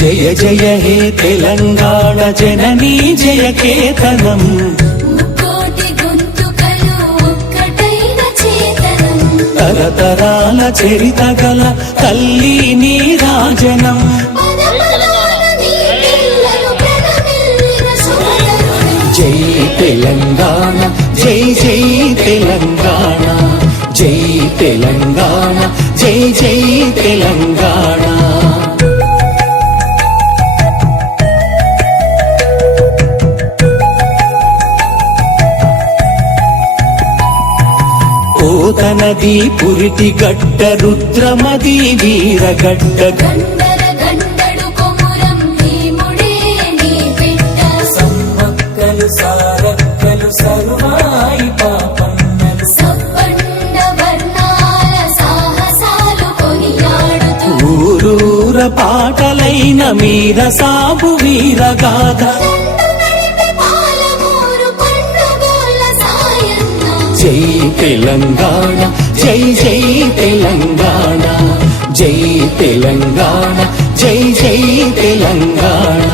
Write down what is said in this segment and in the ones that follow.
జయ జయ హే తెలంగాణ జననీ జయ కేతనం తరతరాల చరిత గల తల్లి నీరాజనం జై తెలంగాణ జై జై తెలంగాణ జై తెలంగాణ జై జై తెలంగాణ పోతనది పురిటి గడ్డ రుద్రమది వీరగడ్డ సమ్మక్కలు సారక్కలు సరువాయి పాపన్నలు ఊరూర పాటలైన మీర సాబు వీరగాథ జై తెలంగాణ జై జై తెలంగాణ జై తెలంగాణ జై జై తెలంగాణ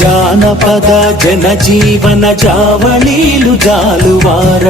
జానపద జనజీవన జావళీలు జాలువార